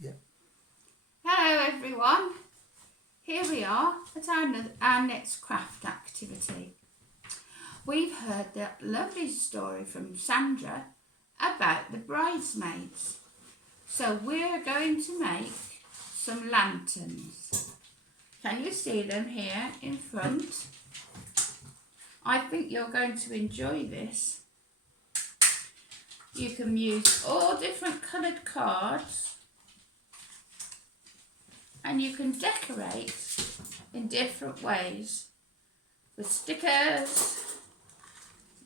Yeah. Hello everyone, here we are at our next craft activity. We've heard that lovely story from Sandra about the bridesmaids. So we're going to make some lanterns. Can you see them here in front? I think you're going to enjoy this. You can use all different coloured cards and you can decorate in different ways with stickers,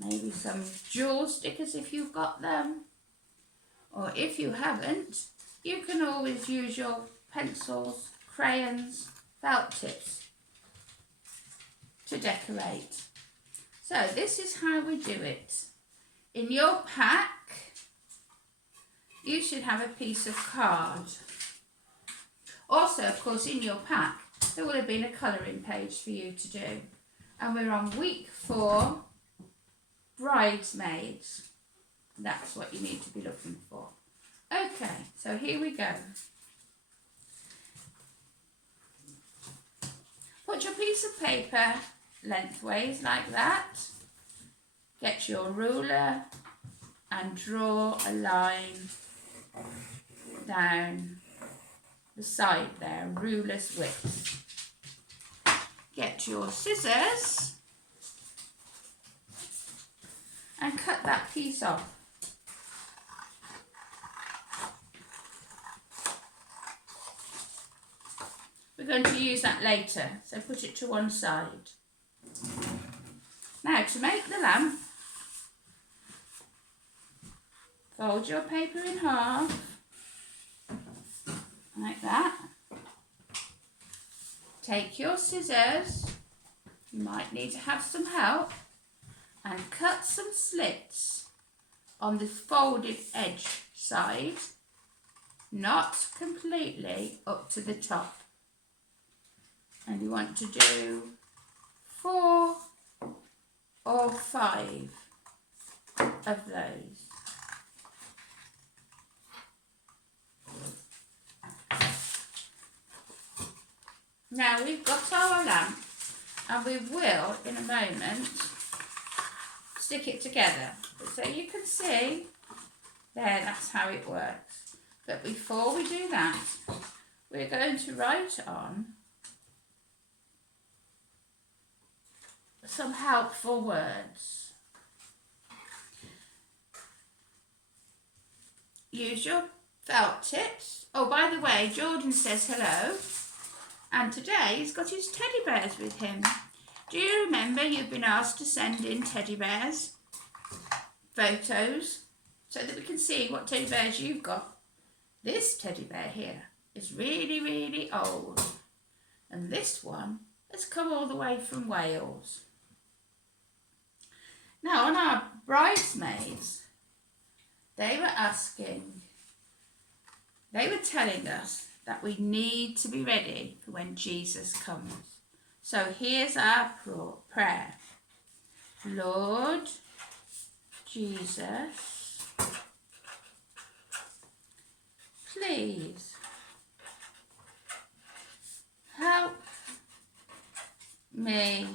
maybe some jewel stickers if you've got them, or if you haven't, you can always use your pencils, crayons, felt tips to decorate. So this is how we do it. In your pack you should have a piece of card. Also, of course, in your pack there would have been a colouring page for you to do. And we're on week 4, bridesmaids. That's what you need to be looking for. Okay, so here we go. Put your piece of paper lengthways like that. Get your ruler and draw a line down the side there, ruler's width. Get your scissors and cut that piece off. We're going to use that later, so put it to one side. Now to make the lamp, fold your paper in half, like that. Take your scissors, you might need to have some help, and cut some slits on the folded edge side, not completely up to the top. And you want to do 4 or 5 of those. Now we've got our lamp and we will in a moment stick it together. So you can see there, that's how it works. But before we do that, we're going to write on some helpful words. Use your felt tips. Oh, by the way, Jordan says hello. And today he's got his teddy bears with him. Do you remember you've been asked to send in teddy bears photos so that we can see what teddy bears you've got? This teddy bear here is really, really old. And this one has come all the way from Wales. Now on our bridesmaids, they were telling us that we need to be ready for when Jesus comes. So here's our prayer. Lord Jesus, please help me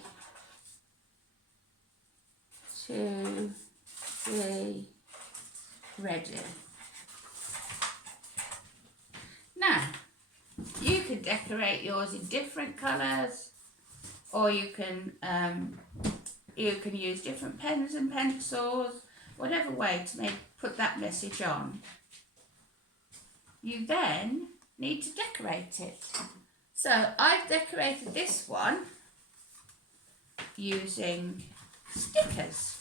to be ready. Now, you can decorate yours in different colours, or you can use different pens and pencils, whatever way to put that message on. You then need to decorate it. So I've decorated this one using stickers,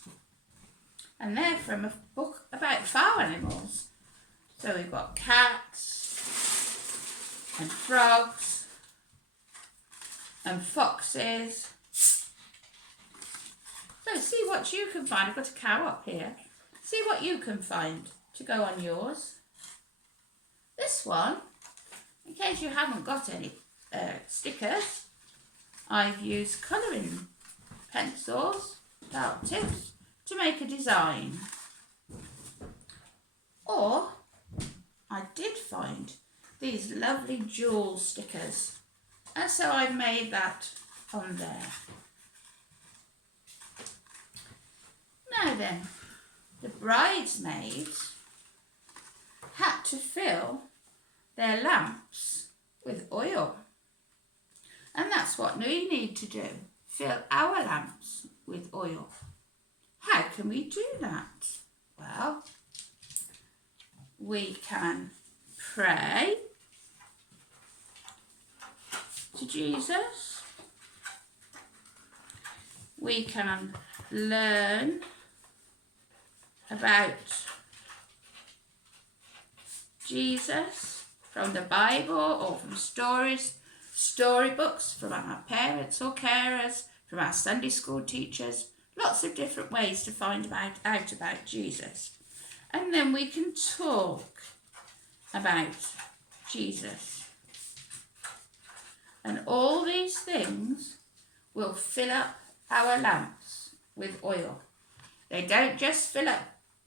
and they're from a book about farm animals. So we've got cats and frogs and foxes. So see what you can find. I've got a cow up here. See what you can find to go on yours. This one, in case you haven't got any stickers, I've used colouring pencils, felt tips to make a design. Or I did find these lovely jewel stickers. And so I've made that on there. Now then, the bridesmaids had to fill their lamps with oil. And that's what we need to do, fill our lamps with oil. How can we do that? Well, we can pray to Jesus. We can learn about Jesus from the Bible or from storybooks from our parents or carers, from our Sunday school teachers. Lots of different ways to find out about Jesus. And then we can talk about Jesus. And all these things will fill up our lamps with oil. They don't just fill up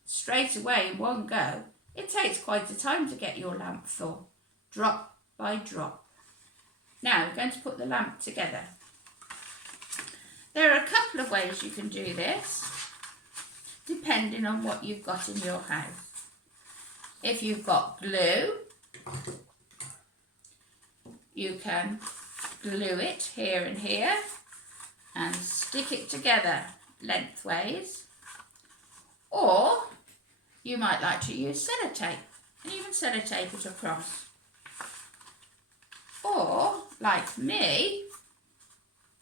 straight away in one go. It takes quite a time to get your lamp full, drop by drop. Now we're going to put the lamp together. There are a couple of ways you can do this, depending on what you've got in your house. If you've got glue, you can glue it here and here and stick it together lengthways. Or you might like to use sellotape and even sellotape it across. Or, like me,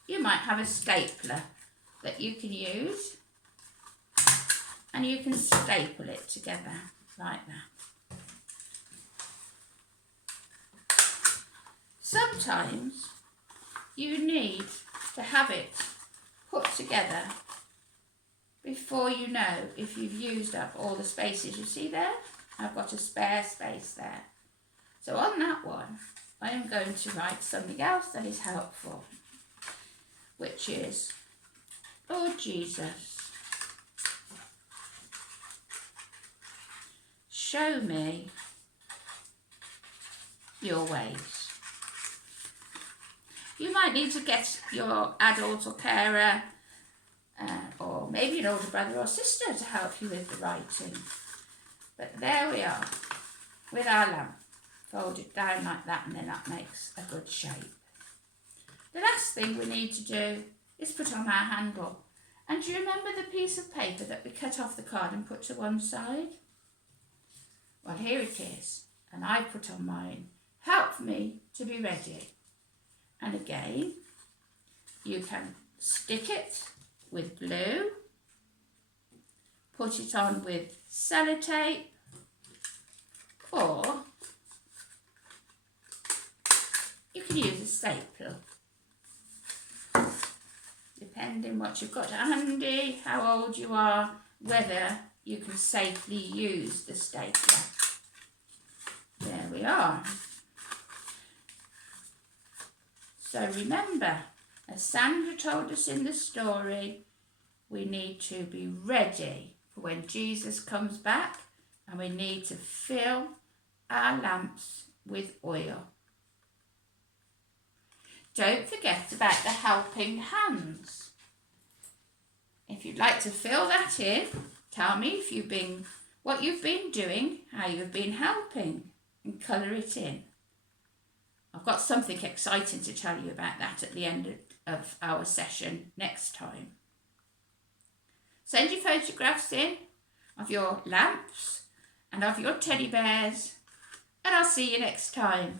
you might have a stapler that you can use and you can staple it together like that. Sometimes you need to have it put together before you know if you've used up all the spaces. You see there? I've got a spare space there. So on that one, I am going to write something else that is helpful, which is, Lord Jesus, show me your ways. You might need to get your adult or carer or maybe an older brother or sister to help you with the writing. But there we are with our lamp. Fold it down like that and then that makes a good shape. The last thing we need to do is put on our handle. And do you remember the piece of paper that we cut off the card and put to one side? Well, here it is. And I put on mine. Help me to be ready. And again, you can stick it with glue, put it on with sellotape, or you can use a stapler, depending what you've got handy, how old you are, whether you can safely use the stapler. There we are. So remember, as Sandra told us in the story, we need to be ready for when Jesus comes back, and we need to fill our lamps with oil. Don't forget about the helping hands. If you'd like to fill that in, tell me what you've been doing, how you've been helping, and colour it in. I've got something exciting to tell you about that at the end of our session next time. Send your photographs in of your lamps and of your teddy bears, and I'll see you next time.